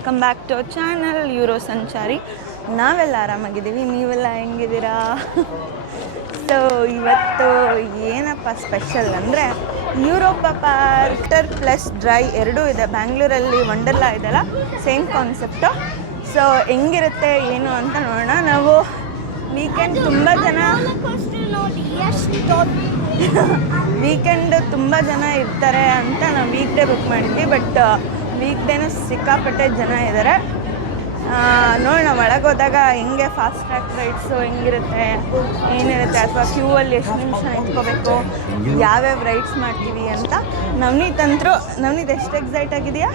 Welcome back to our channel Euro ಸಂಚಾರಿ. ನಾವೆಲ್ಲ ಆರಾಮಾಗಿದ್ದೀವಿ, ನೀವೆಲ್ಲ ಹೆಂಗಿದ್ದೀರಾ? ಸೊ ಇವತ್ತು ಏನಪ್ಪ ಸ್ಪೆಷಲ್ ಅಂದರೆ ಯುರೋಪಾ ಪಾರ್ಕ್ ಪ್ಲಸ್ ಡ್ರೈ ಎರಡೂ ಇದೆ. ಬ್ಯಾಂಗ್ಳೂರಲ್ಲಿ ವಂಡರ್ಲಾ ಇದೆಲ್ಲ, ಸೇಮ್ ಕಾನ್ಸೆಪ್ಟು. ಸೊ ಹೆಂಗಿರುತ್ತೆ ಏನು ಅಂತ ನೋಡೋಣ. ನಾವು ವೀಕೆಂಡ್ ತುಂಬ ಜನ ಇರ್ತಾರೆ ಅಂತ ನಾವು ವೀಕ್ ಡೇ ಬುಕ್ ಮಾಡಿದ್ವಿ. ಬಟ್ ವೀಕ್ ಡೇನೂ ಸಿಕ್ಕಾಪಟ್ಟೆ ಜನ ಇದ್ದಾರೆ. ನೋಡೋಣ ಒಳಗೆ ಹೋದಾಗ ಹೆಂಗೆ ಫಾಸ್ಟ್ ಟ್ರ್ಯಾಕ್ ರೈಡ್ಸು ಹೆಂಗಿರುತ್ತೆ, ಏನಿರುತ್ತೆ, ಅಥವಾ ಕ್ಯೂ ಅಲ್ಲಿ ಎಷ್ಟು ನಿಮಿಷ ನಿಂತ್ಕೋಬೇಕು, ಯಾವ್ಯಾವ ರೈಡ್ಸ್ ಮಾಡ್ತೀವಿ ಅಂತ. ನವನೀತ್ ಎಷ್ಟು ಎಕ್ಸೈಟ್ ಆಗಿದೆಯಾ?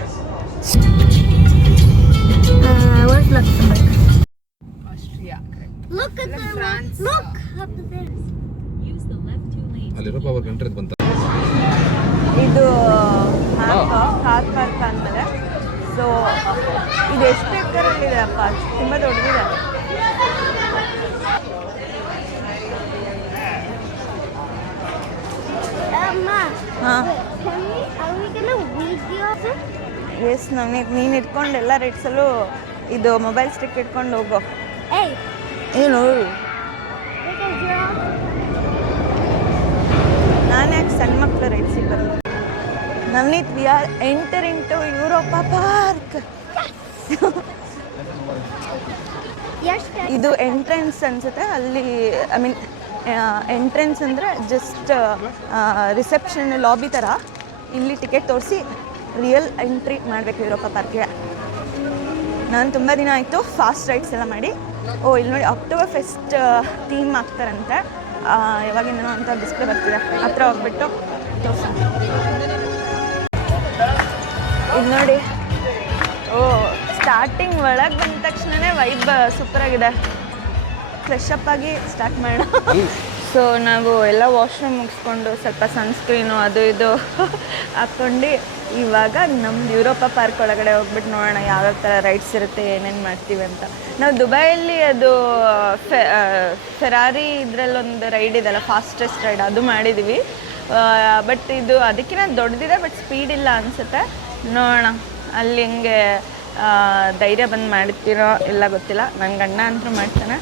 ಇದು ಕಾರ್ ಪಾರ್ಕ್ ಅಂದಮೇಲೆ ಸೊ ಇದು ಎಷ್ಟು ಎಕರೆಲ್ಲಿದೆ ಅಪ್ಪ, ತುಂಬ ದೊಡ್ಡದಿದೆ. ಹಾಂ ಎಸ್ ನವನೀತ್, ನೀನು ಇಟ್ಕೊಂಡು ಎಲ್ಲ ರೈಡ್ಸಲ್ಲೂ ಇದು ಮೊಬೈಲ್ ಸ್ಟಿಕ್ ಇಟ್ಕೊಂಡು ಹೋಗೋ. ಏನು ನಾನು ಯಾಕೆ ಸಣ್ಣ ಮಕ್ಕಳು ರೈಡ್ಸಿಗೆ ಬರಲ್ಲ? Navneet, we are entering to Europa Park. ಇದು ಎಂಟ್ರೆನ್ಸ್ ಅನ್ಸುತ್ತೆ. ಅಲ್ಲಿ ಐ ಮೀನ್ ಎಂಟ್ರೆನ್ಸ್ ಅಂದರೆ ಜಸ್ಟ್ ರಿಸೆಪ್ಷನ್ ಲಾಬಿ ಥರ. ಇಲ್ಲಿ ಟಿಕೆಟ್ ತೋರಿಸಿ ರಿಯಲ್ ಎಂಟ್ರಿ ಮಾಡಬೇಕು ಯುರೋಪಾ ಪಾರ್ಕ್ಗೆ. ನಾನು ತುಂಬ ದಿನ ಆಯಿತು ಫಾಸ್ಟ್ ರೈಡ್ಸ್ ಎಲ್ಲ ಮಾಡಿ. ಇಲ್ಲಿ ನೋಡಿ, ಅಕ್ಟೋಬರ್ ಫೆಸ್ಟ್ ಥೀಮ್ ಆಗ್ತಾರಂತೆ. ಯಾವಾಗಿಂದನೋ ಅಂತ ಡಿಸ್ಪ್ಲೇ ಬರ್ತಿದೆ, ಹತ್ರ ಹೋಗ್ಬಿಟ್ಟು ತೋರಿಸೋಣ. ಇದು ನೋಡಿ, ಸ್ಟಾರ್ಟಿಂಗ್ ಒಳಗೆ ಬಂದ ತಕ್ಷಣವೇ ವೈಬ್ ಸೂಪರಾಗಿದೆ. ಫ್ರೆಶ್ ಅಪ್ ಆಗಿ ಸ್ಟಾರ್ಟ್ ಮಾಡೋಣ. ಸೊ ನಾವು ಎಲ್ಲ ವಾಶ್ರೂಮ್ ಮುಗಿಸ್ಕೊಂಡು ಸ್ವಲ್ಪ ಸನ್ಸ್ಕ್ರೀನು ಅದು ಇದು ಹಾಕ್ಕೊಂಡು ಇವಾಗ ನಮ್ದು ಯುರೋಪಾ ಪಾರ್ಕ್ ಒಳಗಡೆ ಹೋಗ್ಬಿಟ್ಟು ನೋಡೋಣ ಯಾವ್ಯಾವ ಥರ ರೈಡ್ಸ್ ಇರುತ್ತೆ, ಏನೇನು ಮಾಡ್ತೀವಿ ಅಂತ. ನಾವು ದುಬೈಯಲ್ಲಿ ಅದು ಫೆರಾರಿ ಇದರಲ್ಲೊಂದು ರೈಡ್ ಇದೆಲ್ಲ, ಫಾಸ್ಟೆಸ್ಟ್ ರೈಡ್, ಅದು ಮಾಡಿದ್ದೀವಿ. ಬಟ್ ಇದು ಅದಕ್ಕಿಂತ ದೊಡ್ಡದಿದೆ, ಬಟ್ ಸ್ಪೀಡ್ ಇಲ್ಲ ಅನಿಸುತ್ತೆ. ನೋಡೋಣ ಅಲ್ಲಿ ಹೆಂಗೆ ಧೈರ್ಯ ಬಂದು ಮಾಡ್ತೀರೋ ಎಲ್ಲ ಗೊತ್ತಿಲ್ಲ. ನನ್ನ ಗಂಡ ಅಂತೂ ಮಾಡ್ತಾನೆ.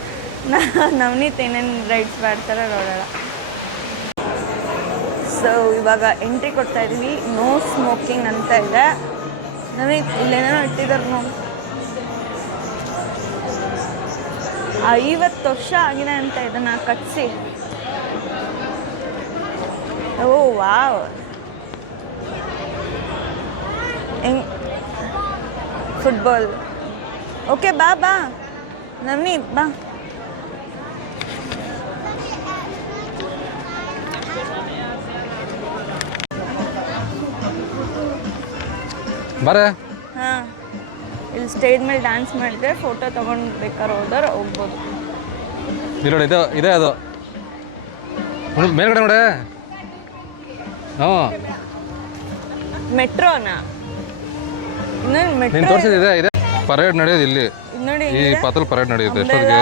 ನವನೀತ್ ಏನೇನು ರೈಡ್ಸ್ ಮಾಡ್ತಾರೋ ನೋಡೋಣ. ಸೊ ಇವಾಗ ಎಂಟ್ರಿ ಕೊಡ್ತಾ ಇದ್ದೀವಿ. ನೋ ಸ್ಮೋಕಿಂಗ್ ಅಂತ ಇದೆ. ನವನೀತ್ ಇಲ್ಲೇನೋ ಇಟ್ಟಿದ್ದಾರೆ ನೋಡಿ, 50 ವರ್ಷ ಆಗಿದೆ ಅಂತ ಇದನ್ನು ಕಟ್ಸಿ. ಓ ವಾವ್, ಹೆಂಗ್ ಫುಟ್ಬಾಲ್. ಓಕೆ ಬಾ ಬಾ ನವನೀತ್ ಬಾ. ಹಾಂ, ಇಲ್ಲಿ ಸ್ಟೇಜ್ ಮೇಲೆ ಡ್ಯಾನ್ಸ್ ಮಾಡಿದ್ರೆ ಫೋಟೋ ತೊಗೊಂಡು ಬೇಕಾದ್ರೆ ಹೋದ್ರೆ ಹೋಗ್ಬೋದು. ನೋಡಿ ಇದೆ ಅದು ಮೇಲ್ಗಡೆ ನೋಡಿ. ಮೆಟ್ರೋನಾ? ಇನ್ನೊಂದು ಮೆಟ್ರೋ ತೋರಿಸಿದೆ. ಇದೆ ಪರೇಡ್ ನಡೆಯೋದು ಇಲ್ಲಿ ನೋಡಿ, ಈ ಪಾತಲ್ ಪರೇಡ್ ನಡೆಯುತ್ತೆ. ಎಷ್ಟೊತ್ತಿಗೆ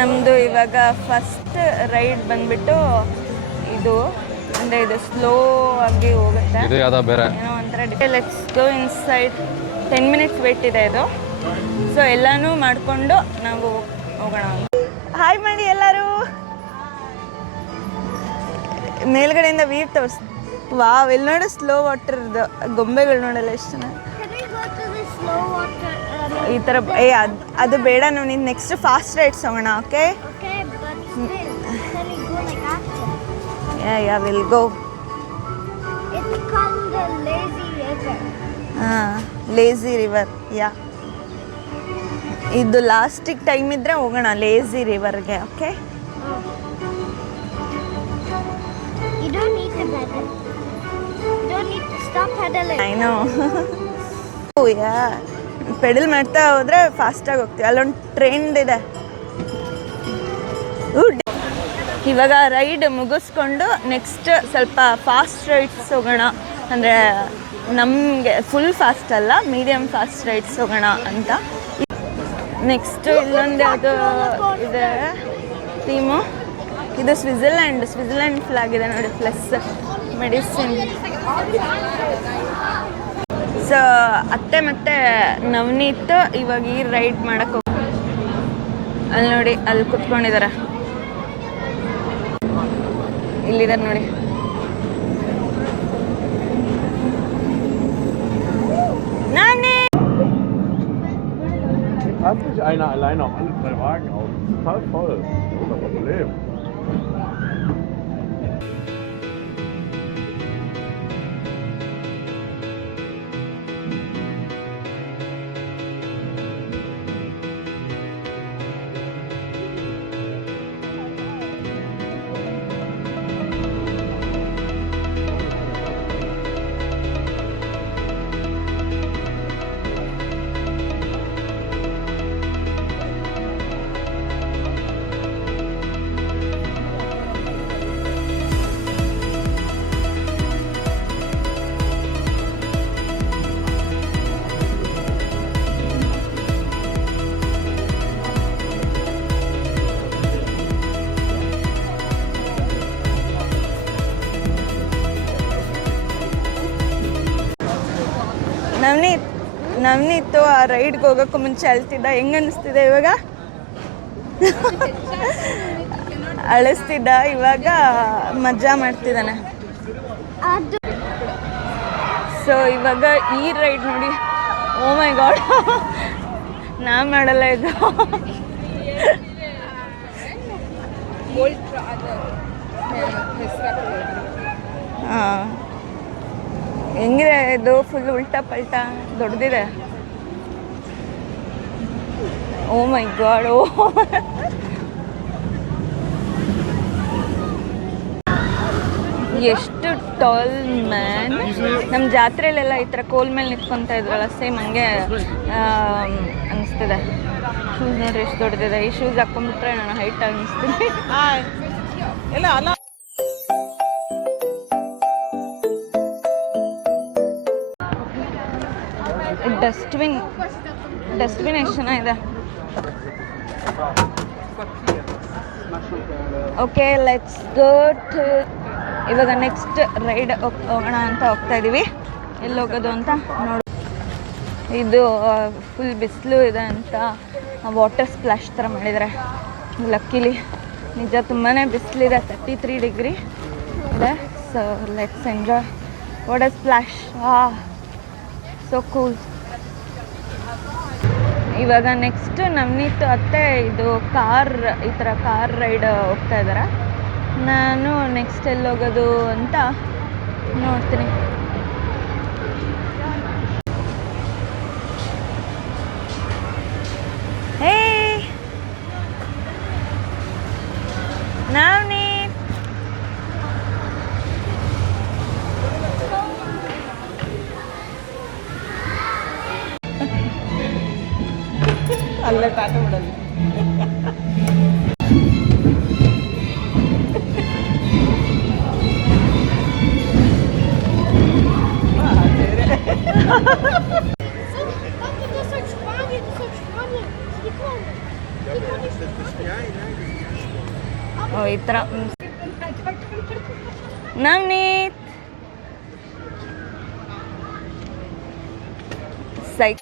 ನಮ್ಮದು ಇವಾಗ ಫಸ್ಟ್ ರೈಡ್ ಬಂದ್ಬಿಟ್ಟು ಇದು ಅಂದರೆ ಇದು ಸ್ಲೋ ಆಗಿ ಹೋಗುತ್ತೆ. ಇದು ಯಾವ್ದೋ ಬೇರೆ ಏನೋ ಒಂಥರ. Let's go inside. 10 minutes wait ಇದೆ ಇದು. ಸೊ ಎಲ್ಲನೂ ಮಾಡಿಕೊಂಡು ನಾವು ಹೋಗೋಣ. ಹಾಯ್ ಮಾಡಿ ಎಲ್ಲರೂ. ಮೇಲ್ಗಡೆಯಿಂದ ವೀವ್ ತೋರಿಸ್. ವಾವ್, ಇಲ್ಲಿ ನೋಡು ಸ್ಲೋ ವಾಟರ್ದು ಗೊಂಬೆಗಳು ನೋಡಲ್ಲ ಎಷ್ಟು ಚೆನ್ನಾಗಿ. ಈ ಥರ ಅದು ಬೇಡ. ನಾವು ನೀನು ನೆಕ್ಸ್ಟ್ ಫಾಸ್ಟ್ ರೈಡ್ಸ್ ಹೋಗೋಣ. Okay, yeah we'll go. It's called the lazy river. Lazy river. Yeah, ಇದು ಲಾಸ್ಟಿಗೆ ಟೈಮ್ ಇದ್ದರೆ ಹೋಗೋಣ ಲೇಜಿ ರಿವರ್ಗೆ. Okay, you don't need to pedal. You don't need to stop pedaling. I know. Oh yeah, pedal ಮಾಡ್ತಾ ಹೋದರೆ ಫಾಸ್ಟಾಗಿ ಹೋಗ್ತೀವಿ. ಅಲ್ಲೊಂದು ಟ್ರೆಂಡ್ ಇದೆ. ಇವಾಗ ರೈಡ್ ಮುಗಿಸ್ಕೊಂಡು ನೆಕ್ಸ್ಟ್ ಸ್ವಲ್ಪ ಫಾಸ್ಟ್ ರೈಡ್ಸ್ ಹೋಗೋಣ. ಅಂದರೆ ನಮಗೆ ಫುಲ್ ಫಾಸ್ಟ್ ಅಲ್ಲ, ಮೀಡಿಯಮ್ ಫಾಸ್ಟ್ ರೈಡ್ಸ್ ಹೋಗೋಣ ಅಂತ. ನೆಕ್ಸ್ಟ್ ಇಲ್ಲೊಂದು ಯಾವುದು ಇದೆ ಥೀಮು. ಇದು ಸ್ವಿಟ್ಜರ್ಲ್ಯಾಂಡ್ ಫ್ಲಾಗ್ ಇದೆ ನೋಡಿ, ಪ್ಲಸ್ ಮೆಡಿಸಿನ್. ಸೊ ಅತ್ತೆ ಮತ್ತು ನವನೀತ್ ಇವಾಗ ಈ ರೈಡ್ ಮಾಡಕ್ಕೆ ಅಲ್ಲಿ ನೋಡಿ, ಅಲ್ಲಿ ಕುತ್ಕೊಂಡಿದ್ದಾರೆ, ಇಲ್ಲಿದ್ದಾರೆ ನೋಡಿ. ನಾನೇ Hat sich einer alleine auf alle 3 Wagen auf. Total voll. Das ist ein Problem. ನವನೀತು ಆ ರೈಡ್ಗೆ ಹೋಗೋಕ್ಕೂ ಮುಂಚೆ ಅಳ್ತಿದ್ದ. ಹೆಂಗೆ ಅನ್ನಿಸ್ತಿದೆ ಇವಾಗ? ಅಳಿಸ್ತಿದ್ದ, ಇವಾಗ ಮಜಾ ಮಾಡ್ತಿದ್ದಾನೆ. ಸೊ ಇವಾಗ ಈ ರೈಡ್ ನೋಡಿ, ಓ ಮೈ ಗಾಡ್, ನಾ ಮಾಡಲ್ಲ ಇದು. ಹಾಂ, ಹೆಂಗಿದೆ ಇದು? ಫುಲ್ ಉಲ್ಟಾ ಪಲ್ಟಾ ದೊಡ್ಡದಿದೆ. ಓ ಮೈ ಗಾಡ್, ಓ ಎಷ್ಟು ಟಾಲ್ ಮ್ಯಾನ್. ನಮ್ಮ ಜಾತ್ರೆಯಲ್ಲೆಲ್ಲ ಈ ಥರ ಕೋಲ್ ಮೇಲೆ ನಿಂತ್ಕೊತಾ ಇದ್ರಲ್ಲ, ಸೇಮ್ ಹಂಗೆ ಅನಿಸ್ತಿದೆ. ಶೂಸ್ ನೋಡ್ರಿ ಎಷ್ಟು ದೊಡ್ಡದಿದೆ. ಈ ಶೂಸ್ ಹಾಕೊಂಡ್ಬಿಟ್ರೆ ನಾನು ಹೈಟ್ ಅನ್ನಿಸ್ತೀನಿ. ಡಸ್ಟ್ಬಿನ್ ಎಷ್ಟು ಚೆನ್ನಾಗಿದೆ. Okay, let's go to. ಇವಾಗ ನೆಕ್ಸ್ಟ್ ರೈಡ್ ಹೋಗೋಣ ಅಂತ ಹೋಗ್ತಾ ಇದ್ದೀವಿ. ಎಲ್ಲಿ ಹೋಗೋದು ಅಂತ ನೋಡು. ಇದು ಫುಲ್ ಬಿಸಿಲು ಇದೆ ಅಂತ ವಾಟರ್ ಸ್ಪ್ಲಾಶ್ ಥರ ಮಾಡಿದ್ದಾರೆ. ಲಕ್ಕಿಲಿ ನಿಜ ತುಂಬಾ ಬಿಸಿಲಿದೆ, 33 ಡಿಗ್ರಿ ಇದೆ. So let's enjoy water splash. So cool. ಇವಾಗ ನೆಕ್ಸ್ಟ್ ನವನೀತ್ ಅತ್ತೆ ಇದು ಈ ಥರ ಕಾರ್ ರೈಡ್ ಹೋಗ್ತಾ ಇದ್ದಾರೆ. ನಾನು ನೆಕ್ಸ್ಟ್ ಎಲ್ಲಿ ಹೋಗೋದು ಅಂತ ನೋಡ್ತೀನಿ. ಹೇ ನವನೀತ್, ಅಲ್ಲೇ ಟಾಟ ಬಿಡಲ್ಲ. ಓ ಈ ಥರ. ನವನೀತ್ ಸೈಕ್.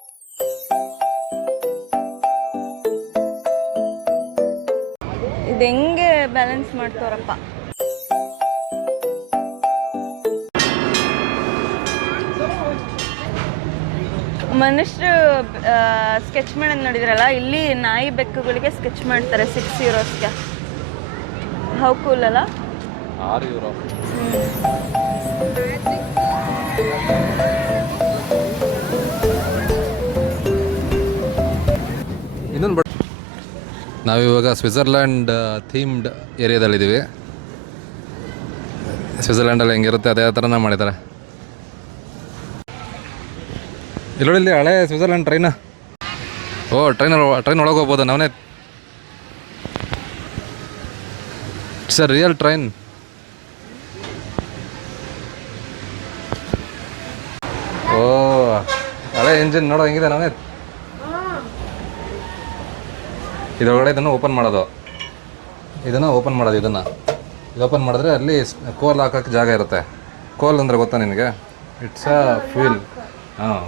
ಇದು ಹೆಂಗೆ ಬ್ಯಾಲೆನ್ಸ್ ಮಾಡ್ತಾರಪ್ಪ. ಮನುಷ್ಯರು ಸ್ಕೆಚ್ ಮಾಡೋದು ನೋಡಿದ್ರಲ್ಲ, ಇಲ್ಲಿ ನಾಯಿ ಬೆಕ್ಕುಗಳಿಗೆ ಸ್ಕೆಚ್ ಮಾಡ್ತಾರೆ 6 euros. ಹೌ ಕೂಲ್ ಅಲ್ಲ? 6 euro. ಇನ್ನೊಂದು ಬಟ್ ನಾವಿವಾಗ ಸ್ವಿಟ್ಜರ್ಲ್ಯಾಂಡ್ ಥೀಮ್ಡ್ ಏರಿಯಾದಲ್ಲಿದ್ದೀವಿ. ಸ್ವಿಟ್ಜರ್ಲ್ಯಾಂಡಲ್ಲಿ ಹೆಂಗಿರುತ್ತೆ ಅದೇ ಥರನೇ ಮಾಡಿದ್ದಾರೆ. ಇಲ್ಲಿ ಹಳೆ ಸ್ವಿಟ್ಜರ್ಲ್ಯಾಂಡ್ ಟ್ರೈನ್. ಓ ಟ್ರೈನ್ ಒಳಗೆ ಹೋಗ್ಬೋದು. ನಾವೇ ಇಟ್ಸ್ ಅ ರಿಯಲ್ ಟ್ರೈನ್. ಓ ಹಳೆ ಇಂಜಿನ್ ನೋಡೋ ಹೆಂಗಿದೆ. ನಾವೇ ಇದರೊಳಗಡೆ ಇದನ್ನು ಓಪನ್ ಮಾಡೋದು. ಇದು ಓಪನ್ ಮಾಡಿದ್ರೆ ಅಲ್ಲಿ ಕೋಲ್ ಹಾಕೋಕ್ಕೆ ಜಾಗ ಇರುತ್ತೆ. ಕೋಲ್ ಅಂದರೆ ಗೊತ್ತಾ ನಿನಗೆ? It's a fuel. ಹಾಂ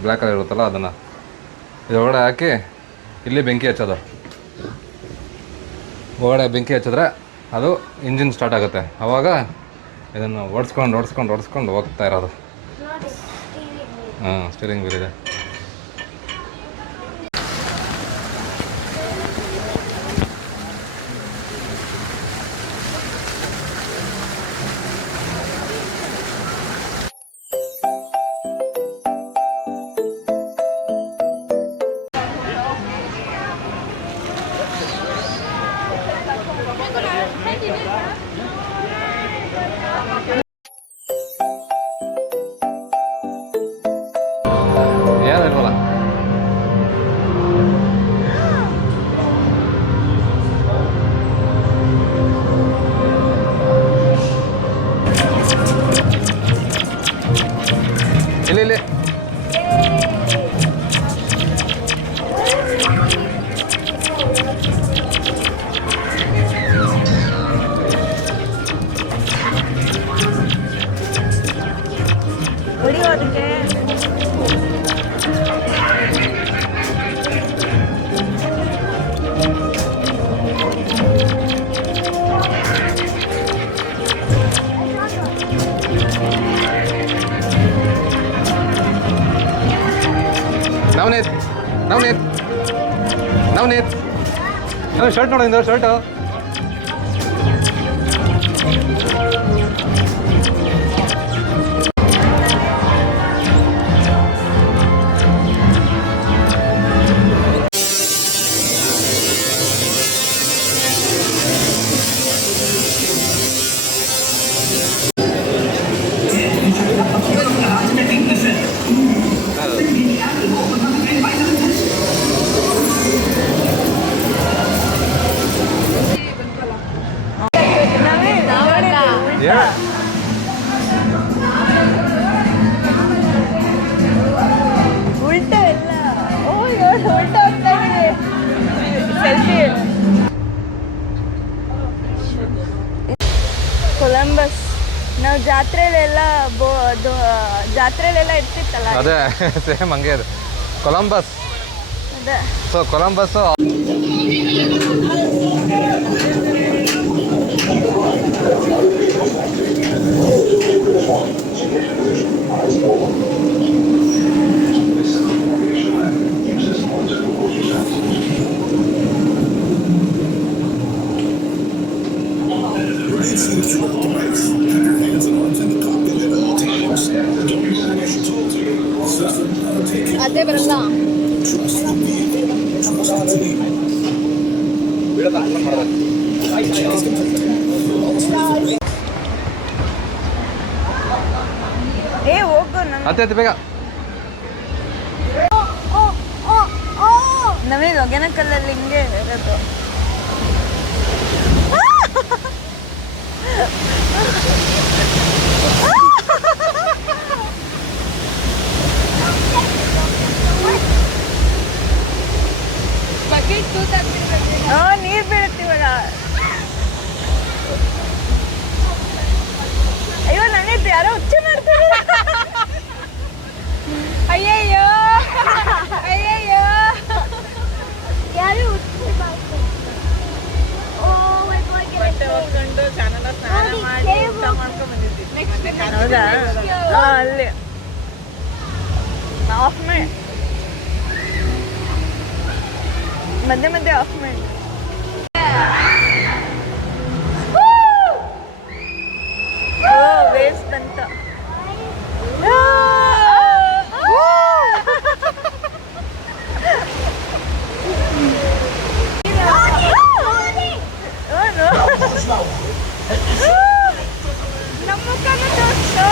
ಬ್ಲ್ಯಾಕ್ ಕಲರ್ ಇರುತ್ತಲ್ಲ ಅದನ್ನು ಇದರೊಳಗಡೆ ಹಾಕಿ ಇಲ್ಲಿ ಬೆಂಕಿ ಹಚ್ಚೋದು. ಒಳಗಡೆ ಬೆಂಕಿ ಹಚ್ಚಿದ್ರೆ ಅದು ಇಂಜಿನ್ ಸ್ಟಾರ್ಟ್ ಆಗುತ್ತೆ. ಆವಾಗ ಇದನ್ನು ಓಡಿಸ್ಕೊಂಡು ಹೋಗ್ತಾ ಇರೋದು. ಹಾಂ, ಸ್ಟೀರಿಂಗ್ ವೀಲ್ ಇದೆ. ಏನಿಲ್ವಲ್ಲ, ಇಲ್ಲಿ ಹೊಡಿಯೋದಕ್ಕೆ ನವನೀತ್ ಶರ್ಟ್ ನೋಡಿಂದ ಶರ್ಟು ಉಲ್ಟಾ ಎಲ್ಲ. ಓ ಉಲ್ಟಾ ಹೋಗ್ತಾ ಇದೆ. ಸೆಲ್ಫಿ. ಕೊಲಂಬಸ್ ನಾವು ಜಾತ್ರೆಲೆಲ್ಲ ಜಾತ್ರೆಲೆಲ್ಲ ಇರ್ತಿತ್ತಲ್ಲ ಅದೇ ಸೇಮ್ ಹಂಗೆ ಇದೆ ಕೊಲಂಬಸ್. ಅದೇ ಸೊ ಕೊಲಂಬಸ್ಸು ಅದೇ ಬರಲ್ಲ. ಏ ಹೋಗು ಅತ್ತೆ ಬೇಗ. ನಮಗೆ ಒಗೆನಕಲ್ಲಲ್ಲಿ ಹಿಂಗೆ ಇರೋದು. ನೀರು ಬೀಳುತ್ತೆ ಇವಾಗ. ಅಯ್ಯೋ ನನಗೆ ಯಾರೋ ಹುಚ್ಚು ಮಾಡ್ತಾರೆ. ಅಯ್ಯಯ್ಯೋ ಅಯ್ಯಯ್ಯೋ ಯಾರು ಬಟ್ಟೆ ಹೊತ್ಕೊಂಡು ಚಾನಲ್ ಸ್ನಾನ ಮಾಡಿ ಊಟ ಮಾಡ್ಕೊಂಡು ಬಂದಿದ್ವಿ. ಹೌದಾ? ಅಲ್ಲಿ ಆಫ್ ಮಾಡಿ ಮಧ್ಯೆ ಆಫ್ ಮಾಡಿ. ವೇವ್ಸ್ ಬಂತ. ನಮ್ಮ ಮುಖನೂ ತೋರಿಸು.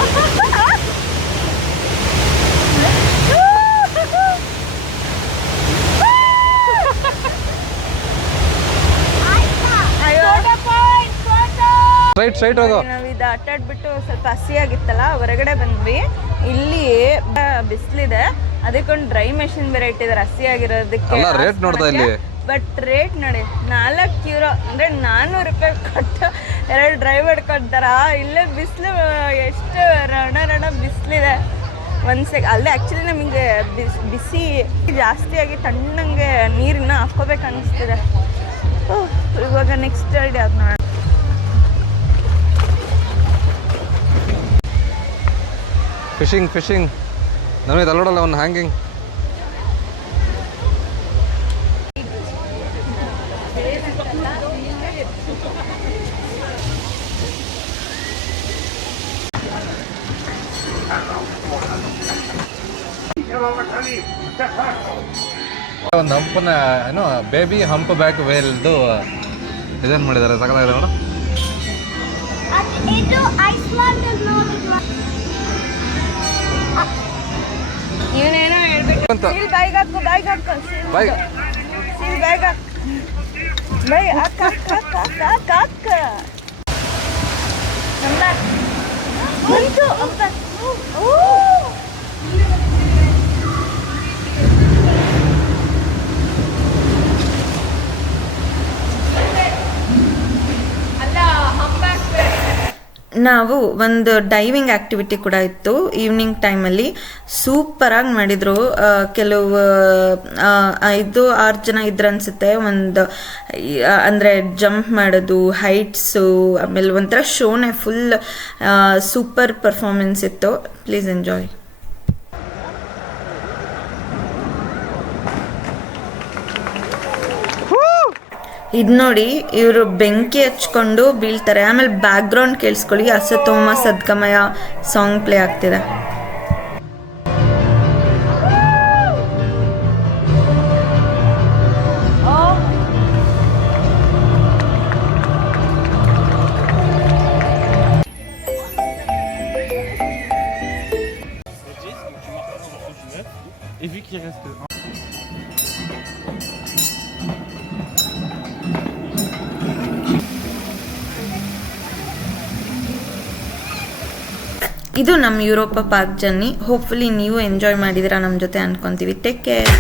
ಸ್ಟ್ರೈಟ್ ಹೋಗು. ನಾವು ಇದು ಆಟಾಡ್ಬಿಟ್ಟು ಸ್ವಲ್ಪ ಹಸಿಯಾಗಿತ್ತಲ್ಲ ಹೊರಗಡೆ ಬಂದ್ವಿ. ಇಲ್ಲಿ ಬಿಸಿಲಿದೆ, ಅದಕ್ಕೊಂದು ಡ್ರೈ ಮೆಷಿನ್ ಬೇರೆ ಇಟ್ಟಿದ್ದಾರೆ ಹಸಿಯಾಗಿರೋದಕ್ಕೆ. ರೇಟ್ ನೋಡ್ತಾ ಇಲ್ಲಿ. ಬಟ್ ರೇಟ್ ನೋಡಿ €4 ಅಂದರೆ ₹400 ಕೊಟ್ಟು 2 ಡ್ರೈ ಮಾಡ್ಕೊಡ್ತಾರ. ಇಲ್ಲೇ ಬಿಸಿಲು ಎಷ್ಟು ರಣ ಬಿಸಿಲಿದೆ. ಅಲ್ಲೇ ಆ್ಯಕ್ಚುಲಿ ನಮಗೆ ಬಿಸಿ ಜಾಸ್ತಿಯಾಗಿ ತಣ್ಣಂಗೆ ನೀರನ್ನ ಹಾಕ್ಕೋಬೇಕು ಅನ್ನಿಸ್ತಿದೆ. ಇವಾಗ ನೆಕ್ಸ್ಟ್ ಐಡಿಯಾ ಅದು ನೋಡೋಣ. ಫಿಶಿಂಗ್ ನಮಗೆ ಅಲ್ಲೋಡಲ್ಲ ಒಂದು ಹ್ಯಾಂಗಿಂಗ್. ಒಂದು ಹಂಪನ ಏನೋ ಬೇಬಿ ಹಂಪ್ ಬ್ಯಾಕ್ ವೇಲ್ದು ಡಿಸೈನ್ ಮಾಡಿದ್ದಾರೆ. ಸಕಲಾಗಿದೆ ನೋಡು. ಇದು ಐಸ್ಲ್ಯಾಂಡ್ ನೋಡಿದ್ವಾ? ಇವನೇನೋ ಹೇಳ್ಬೇಕು ಅಂತ. ಸೀಲ್ ಬ್ಯಾಗ್ ಹಾಕು ಬಾಯ್ ಸೀಲ್ ಬ್ಯಾಗ್ ಹಾಕು ಬೈ ಅಕ್ಕ ಬಂತು ನಾವು ಒಂದು ಡೈವಿಂಗ್ ಆ್ಯಕ್ಟಿವಿಟಿ ಕೂಡ ಇತ್ತು ಈವ್ನಿಂಗ್ ಟೈಮಲ್ಲಿ. ಸೂಪರಾಗಿ ಮಾಡಿದರು. ಕೆಲವು 5-6 ಜನ ಇದ್ರು ಅನಿಸುತ್ತೆ. ಒಂದು ಅಂದರೆ ಜಂಪ್ ಮಾಡೋದು, ಹೈಟ್ಸು, ಆಮೇಲೆ ಒಂಥರ ಶೋನೇ ಫುಲ್ ಸೂಪರ್ ಪರ್ಫಾರ್ಮೆನ್ಸ್ ಇತ್ತು. Please enjoy. ಇದು ನೋಡಿ, ಇವರು ಬೆಂಕಿ ಹಚ್ಕೊಂಡು ಬೀಳ್ತಾರೆ. ಆಮೇಲೆ ಬ್ಯಾಕ್ಗ್ರೌಂಡ್ ಕೇಳಿಸ್ಕೊಳ್ಳಿ, ಅಸತೋಮ ಸದ್ಗಮಯ ಸಾಂಗ್ ಪ್ಲೇ ಆಗ್ತಿದೆ. ಇದು ನಮ್ಮ ಯುರೋಪ ಪಾರ್ಕ್ ಜರ್ನಿ. ಹೋಪ್ಫುಲಿ ನೀವು ಎಂಜಾಯ್ ಮಾಡಿದಿರಾ ನಮ್ಮ ಜೊತೆ ಅನ್ಕೊತೀವಿ. Take care.